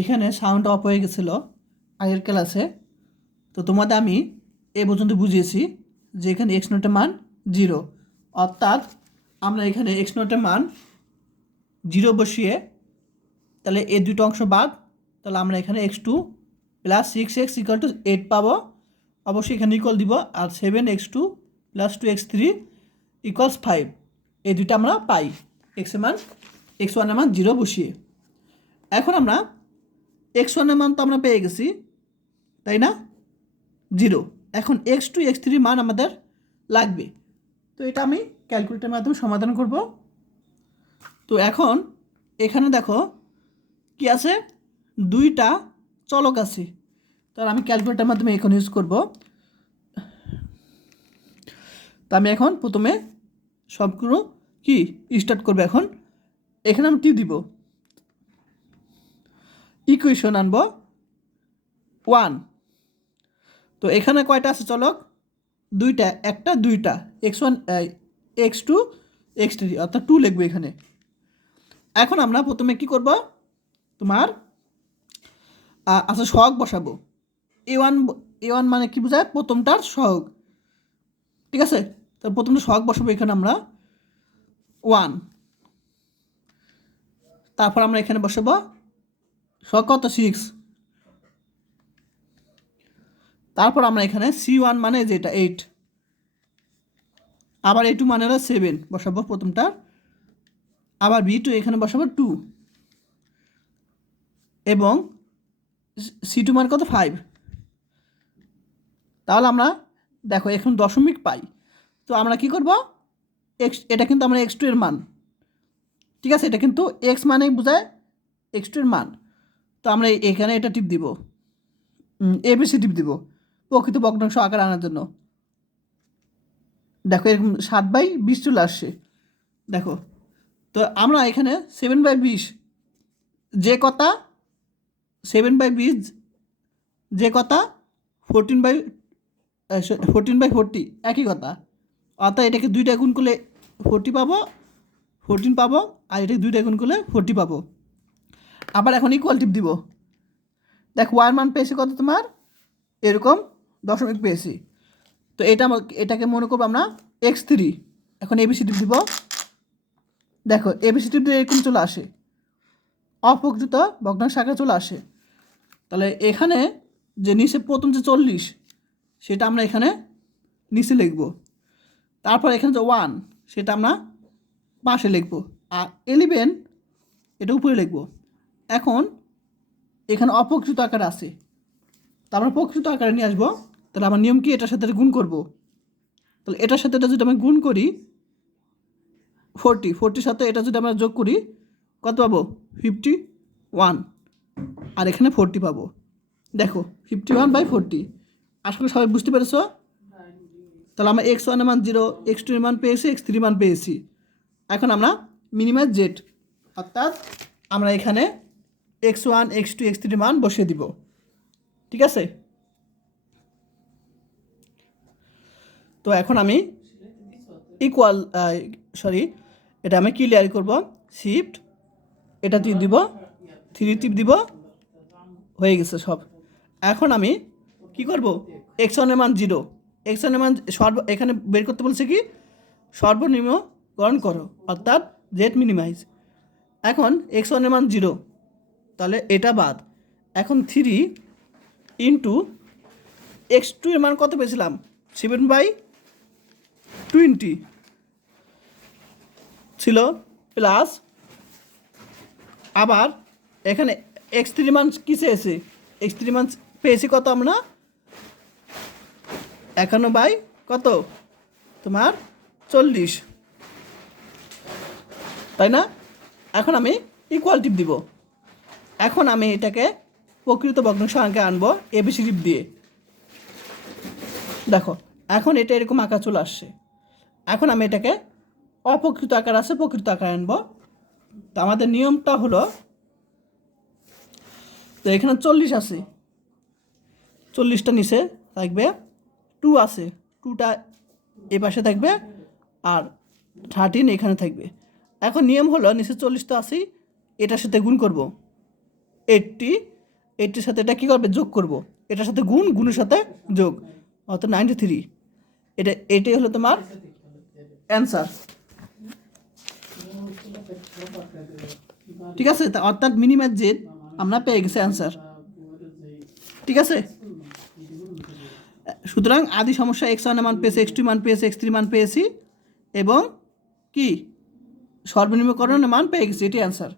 এখানে sound of হয়ে গেছিলো আগের ক্লাসে। তো তোমাদের আমি এ পর্যন্ত বুঝিয়েছি যে এখানে এক্স নটের মান 0, অর্থাৎ আমরা এখানে এক্স নটের মান 0 বসিয়ে তাহলে এই দুটো অংশ বাদ, তাহলে আমরা এখানে x2 + 6x = 8 পাবো। অবশ্যই এখানে ইকুয়াল দিব, আর 7x2 + 2x3 = 5, এই দুটো আমরা পাই x1 এর মান 0 বসিয়ে। এখন আমরা x1 এর মান তো আমরা পেয়ে গেছি, তাই না, 0। এখন x2 x3 মান আমাদের লাগবে, তো এটা আমি ক্যালকুলেটরের মাধ্যমে সমাধান করব। তো এখন এখানে দেখো কি আছে, দুইটা চলক আছে, তাহলে আমি ক্যালকুলেটরের মাধ্যমে এখন ইউজ করব। তো আমি এখন প্রথমে সবগুলো কি স্টার্ট করবো। এখন এখানে আমি কি দিব, ইকুয়েশন আনব 1। তো এখানে কয়টা আছে চলক, দুইটা, একটা দুইটা, x1 x2 x3, অর্থাৎ 2 লিখবো এখানে। এখন আমরা প্রথমে কি করব, তোমার আচ্ছা সহগ বসাবো। a1 মানে কি বোঝায়, প্রথমটার সহগ, ঠিক আছে। তো প্রথমটা সহগ বসাবো এখানে আমরা 1, তারপর আমরা এখানে বসাবো সহগ কত 6, তারপর আমরা এখানে c1 মানে যেটা 8, আবার a2 মানে হলো 7 বসাবো প্রথমটা, আবার b2 এখানে বসাবো 2, এবং c2 মানে কত 5। তাহলে আমরা দেখো এখন দশমিক পাই, তো আমরা কি করব, এটা কিন্তু আমরা x2 এর মান, ঠিক আছে, এটা কিন্তু x মানে বোঝায় x2 এর মান। তো আমরা এখানে এটা টিপ দিব, ABC টিপ দিব প্রকৃত ভগ্নাংশ আকার আনার জন্য। দেখো এরকম 7/20 চলে আসছে, দেখো। তো আমরা এখানে 7/20 যে কথা, 7/20 যে কথা, 14/40 একই কথা, অর্থাৎ এটাকে দুইটা গুণ করলে 14 পাবো, আর এটাকে দুইটা গুণ করলে 40 পাবো। আবার এখন ইকুয়াল টিপ দিব, দেখ ওয়ার মান পেয়েছি কত তোমার, এরকম দশমিক পেয়েছি। তো এটাকে মনে করবো আমরা x3। এখন ABC টিপ দিব, দেখো ABC টিপ দিয়ে এরকম চলে আসে, অপ্রকৃত ভগ্নাংশ আকারে চলে আসে। তাহলে এখানে যে নিচে প্রথম যে 40, সেটা আমরা এখানে নিচে লিখব, তারপর এখানে যে 1 সেটা আমরা পাশে লিখব, আর 11 এটা উপরে লিখব। এখন এখানে অপ্রকৃত আকার আছে, তা আমরা প্রকৃত আকারে নিয়ে আসবো। তাহলে আমার নিয়ম কি, এটার সাথে গুণ করব। তাহলে এটার সাথে এটা যদি আমি গুণ করি 40 সাথে এটা যদি আমরা যোগ করি কত পাবো 51, আর এখানে 40 পাবো। দেখো 51/40, আসলে সবাই বুঝতে পেরেছো। তাহলে আমরা x1 এর মান 0, x2 এর মান পেয়েছি, x3 মান পেয়েছি। এখন আমরা মিনিমাইজ জেড, অর্থাৎ আমরা এখানে x1 x2 x3 মান বসিয়ে দিব, ঠিক আছে। তো এখন আমি এটা আমি ক্লিয়ার করব, শিফট এটা টিপ দিব, 3 টিপ দিব, হয়ে গেছে সব। এখন আমি কি করব, x1 এর মান 0, x1 এর মান এখানে বের করতে বলছে কি, সর্বনিম্ন গ্রহণ করো, অর্থাৎ জেড মিনিমাইজ। এখন x1 এর মান 0, তাহলে এটা বাদ। এখন 3 ইন্টু x2 এর মান কত পেয়েছিলাম 7/20 ছিল, প্লাস আবার এখানে x3 মান কিসে এসে, x3 মান পেয়েছি কত আমরা 51 কত তোমার 40, তাই না। এখন আমি ইকুয়াল টিপ দিব, এখন আমি এটাকে প্রকৃত ভগ্নাংশ আকারে আনবো ABC টিপ দিয়ে। দেখো এখন এটা এরকম আকার চলে আসছে। এখন আমি এটাকে অপ্রকৃত আকার আছে প্রকৃত আকারে আনবো। তো আমাদের নিয়মটা হলো, তো এখানে 40 আছে, 40টা নিচে থাকবে, 2 আছে, 2টা এ পাশে থাকবে, আর 13 এখানে থাকবে। এখন নিয়ম হলো নিচে 40 তো আছেই, এটার সাথে গুণ করব, 80, 80-র সাথে এটা কী করবে, যোগ করব, এটার সাথে গুণ, গুণের সাথে যোগ, অর্থাৎ 93। এটাই হলো তোমার অ্যান্সার। ঠিক আছে, তা অর্থাৎ মিনিমাম জেড আমরা পেয়ে গেছি অ্যান্সার। ঠিক আছে, সুতরাং আদি সমস্যা x1 মান পেয়েছি, x2 মান পেয়েছি, x3 মান পেয়েছি এবং কি সর্বনিম্নকরণের মান পেয়ে গেছি, এটি অ্যান্সার।